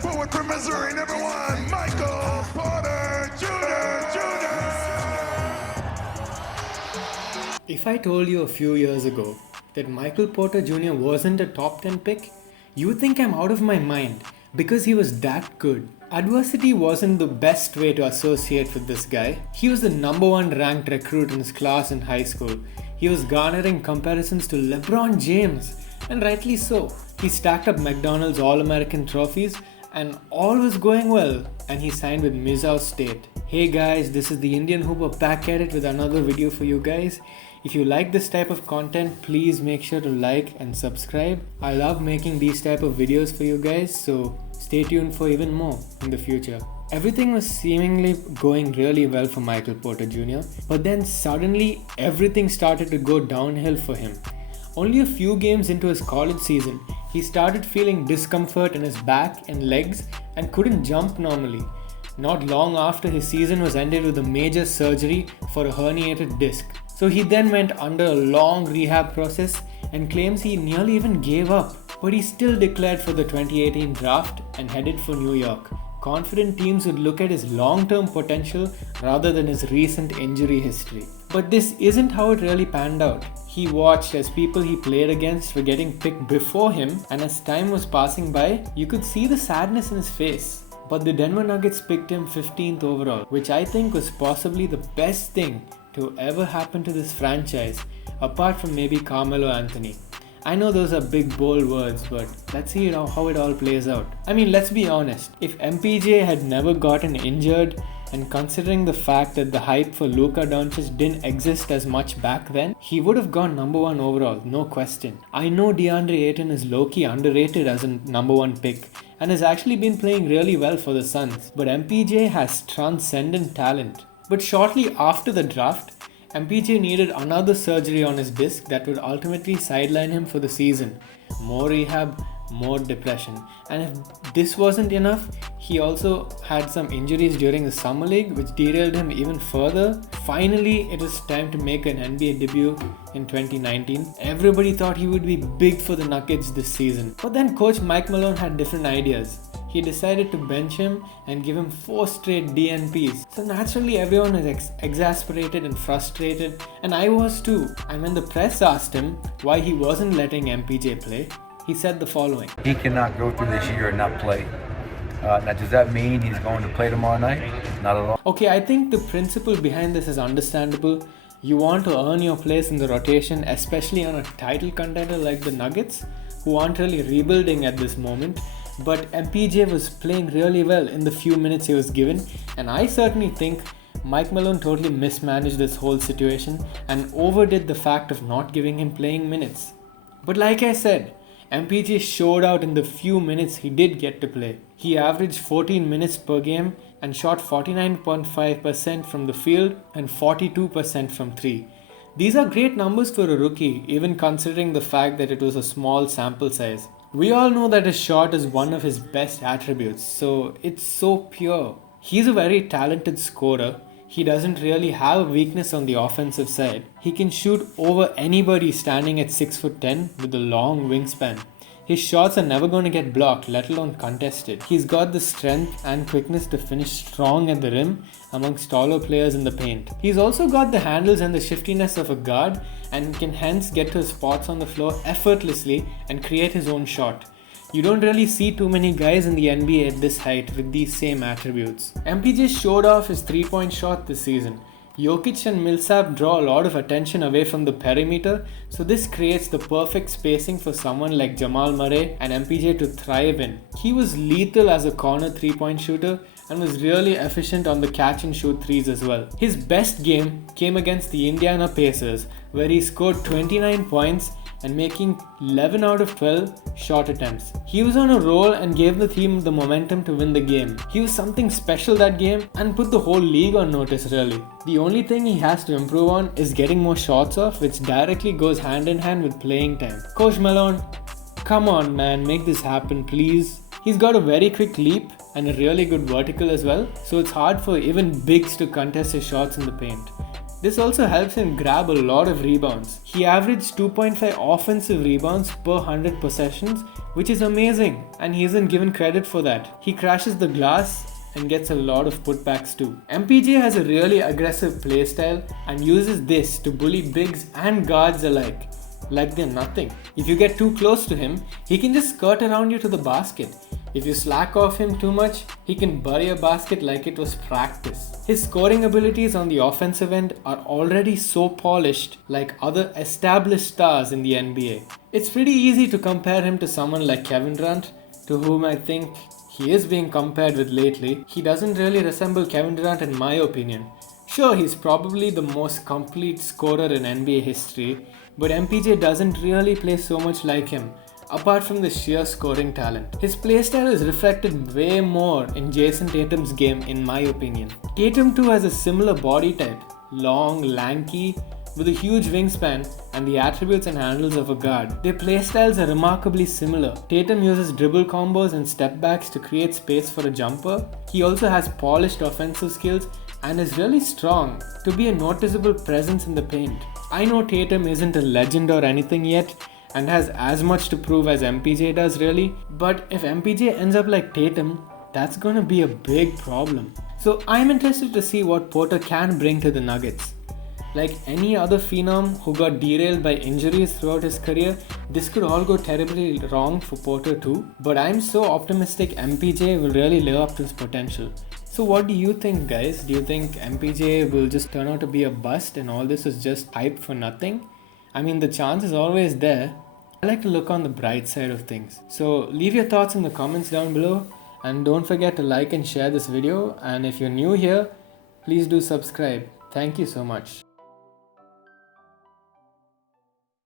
Forward from Missouri, number 1, Michael Porter Jr. If I told you a few years ago that Michael Porter Jr. wasn't a top 10 pick, you would think I'm out of my mind because he was that good. Adversity wasn't the best way to associate with this guy. He was the number 1 ranked recruit in his class in high school. He was garnering comparisons to LeBron James, and rightly so. He stacked up McDonald's All-American trophies and all was going well, and he signed with Mizzou State. Hey guys, this is the Indian Hooper back at it with another video for you guys. If you like this type of content, please make sure to like and subscribe. I love making these type of videos for you guys, so stay tuned for even more in the future. Everything was seemingly going really well for Michael Porter Jr., but then suddenly everything started to go downhill for him. Only a few games into his college season, he started feeling discomfort in his back and legs and couldn't jump normally. Not long after, his season was ended with a major surgery for a herniated disc. So he then went under a long rehab process and claims he nearly even gave up. But he still declared for the 2018 draft and headed for New York. Confident teams would look at his long-term potential rather than his recent injury history. But this isn't how it really panned out. He watched as people he played against were getting picked before him, and as time was passing by, you could see the sadness in his face. But the Denver Nuggets picked him 15th overall, which I think was possibly the best thing to ever happen to this franchise, apart from maybe Carmelo Anthony. I know those are big bold words, but let's see how it all plays out. I mean, let's be honest, if MPJ had never gotten injured, and considering the fact that the hype for Luka Doncic didn't exist as much back then, he would have gone number 1 overall, no question. I know DeAndre Ayton is low-key underrated as a number 1 pick and has actually been playing really well for the Suns, but MPJ has transcendent talent. But shortly after the draft, MPJ needed another surgery on his disc that would ultimately sideline him for the season. More rehab, more depression. And if this wasn't enough, he also had some injuries during the summer league which derailed him even further. Finally, it was time to make an NBA debut in 2019. Everybody thought he would be big for the Nuggets this season. But then coach Mike Malone had different ideas. He decided to bench him and give him 4 straight DNPs. So naturally everyone was exasperated and frustrated, and I was too. And when the press asked him why he wasn't letting MPJ play, he said the following. He cannot go through this year and not play. Now does that mean he's going to play tomorrow night? Not at all. Okay, I think the principle behind this is understandable. You want to earn your place in the rotation, especially on a title contender like the Nuggets, who aren't really rebuilding at this moment. But MPJ was playing really well in the few minutes he was given, and I certainly think Mike Malone totally mismanaged this whole situation and overdid the fact of not giving him playing minutes. But like I said, MPJ showed out in the few minutes he did get to play. He averaged 14 minutes per game and shot 49.5% from the field and 42% from 3. These are great numbers for a rookie, even considering the fact that it was a small sample size. We all know that his shot is one of his best attributes, so it's so pure. He's a very talented scorer. He doesn't really have a weakness on the offensive side. He can shoot over anybody standing at 6'10" with a long wingspan. His shots are never going to get blocked, let alone contested. He's got the strength and quickness to finish strong at the rim amongst taller players in the paint. He's also got the handles and the shiftiness of a guard and can hence get to his spots on the floor effortlessly and create his own shot. You don't really see too many guys in the NBA at this height with these same attributes. MPJ showed off his 3-point shot this season. Jokic and Millsap draw a lot of attention away from the perimeter, so this creates the perfect spacing for someone like Jamal Murray and MPJ to thrive in. He was lethal as a corner 3-point shooter and was really efficient on the catch and shoot threes as well. His best game came against the Indiana Pacers, where he scored 29 points and making 11 out of 12 shot attempts. He was on a roll and gave the team the momentum to win the game. He was something special that game and put the whole league on notice really. The only thing he has to improve on is getting more shots off, which directly goes hand in hand with playing time. Coach Malone, come on man, make this happen please. He's got a very quick leap and a really good vertical as well, so it's hard for even bigs to contest his shots in the paint. This also helps him grab a lot of rebounds. He averaged 2.5 offensive rebounds per 100 possessions, which is amazing, and he isn't given credit for that. He crashes the glass and gets a lot of putbacks too. MPJ has a really aggressive playstyle and uses this to bully bigs and guards alike, like they're nothing. If you get too close to him, he can just skirt around you to the basket. If you slack off him too much, he can bury a basket like it was practice. His scoring abilities on the offensive end are already so polished like other established stars in the NBA. It's pretty easy to compare him to someone like Kevin Durant, to whom I think he is being compared with lately. He doesn't really resemble Kevin Durant in my opinion. Sure, he's probably the most complete scorer in NBA history, but MPJ doesn't really play so much like him, apart from the sheer scoring talent. His playstyle is reflected way more in Jason Tatum's game in my opinion. Tatum too has a similar body type, long, lanky, with a huge wingspan and the attributes and handles of a guard. Their playstyles are remarkably similar. Tatum uses dribble combos and step backs to create space for a jumper. He also has polished offensive skills and is really strong to be a noticeable presence in the paint. I know Tatum isn't a legend or anything yet, and has as much to prove as MPJ does really, but if MPJ ends up like Tatum, that's gonna be a big problem. So I'm interested to see what Porter can bring to the Nuggets. Like any other phenom who got derailed by injuries throughout his career, this could all go terribly wrong for Porter too, but I'm so optimistic MPJ will really live up to his potential. So what do you think, guys? Do you think MPJ will just turn out to be a bust and all this is just hype for nothing? I mean, the chance is always there. I like to look on the bright side of things. So leave your thoughts in the comments down below, and don't forget to like and share this video, and if you're new here, please do subscribe. Thank you so much.